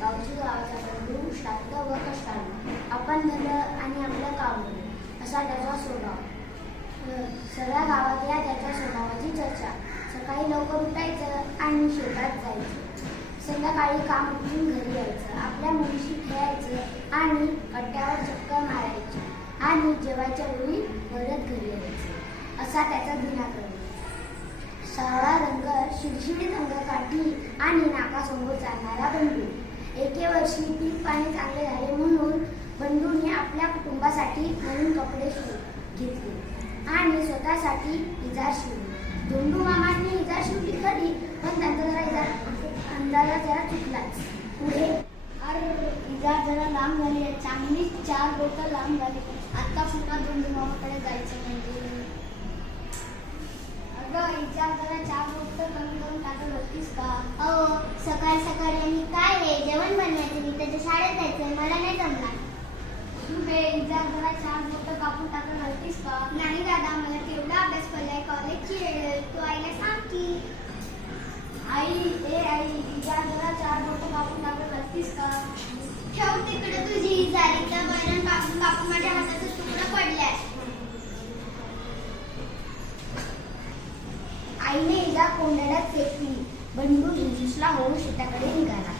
गावची गावाचा बंधू शांत व कष्टाळू आपण नेलं आणि आपलं काम असा त्याचा स्वभाव. सगळ्या गावात या त्याच्या स्वभावाची चर्चा. सकाळी लवकर उठायचं आणि शेतात जायचं. संध्याकाळी काम उठून घरी यायचं. आपल्या मुलीशी खेळायचं आणि कट्ट्यावर चक्कर मारायची आणि जेवायच्या वेळी परत घरी यायचं. असा त्याचा दिनाक्रम. सावळा रंग शिरशिरी रंग काठी आणि नाकासमोर चालणारा बंधू एके वर्षी पीक पाणी चांगले झाले म्हणून बंधूने आपल्या कुटुंबासाठी नवीन कपडे शिव घेतले आणि स्वतःसाठी इजार शिवली. धोंडू मामांनी इजार शिवली खरी पण त्यांचा जरा इजार अंदाजा जरा चुकलाच. पुढे अरे इजार जरा लांब झाली. आहे चांगलीच चार बोटं लांब झाली. आता पुन्हा धोंडू मामाकडे जायचं म्हणजे? अगं इजार जरा चार बोटं कमी करून टाकत होतीस का अहो सकाळ सकाळी आणि काय आहे जेवण बनवायचं मी त्याच्या शाळेत जायचंय मला नाही जमणार तू हे इजार जरा चार बोटं कापून टाकत होतीस का नाही दादा मला तेवढा अभ्यास केलाय कॉलेजची वेळ आहे. तू आईला सांग की आई ए आई इजार जरा चार बोटं कापून टाकत होतीस का ठेव तिकडे तुझी जारीचा कापून माझ्या हाताचा तुकडा पडलाय. आईने इजा कोंडाण्यात फेकली बंडू हिंदुसला होऊन शेताकडे निघाला.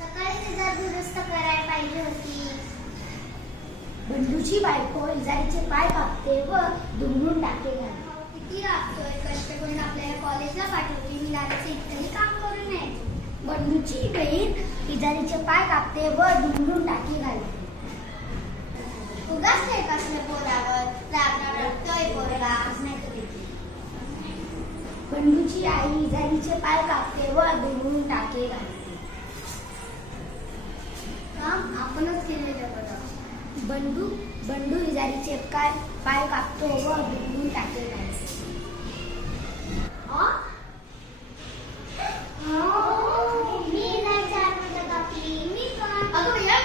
सकाळी दुरुस्त करायला पाहिजे होती. बंडूची बायको इजारीचे पाय कापते व दुमडून टाके घालते. किती राबतोय कष्ट करून आपल्याला कॉलेजला पाठवते. मी दादाचं इतकंही काम करून नये. बंडूची बहीण इजारीचे पाय कापते व धुंडून टाकी घालते. उगाच नाही कसलं पोरावर? राबणार रडतोय पोरगा बंडूची आई इजारीचे पाय कापते व दुमडून टाके घालते. काम आपणच केलेलं बरं बंडू बंडू इजारीचे काय पाय कापतो व दुमडून टाके घालते. मी नाही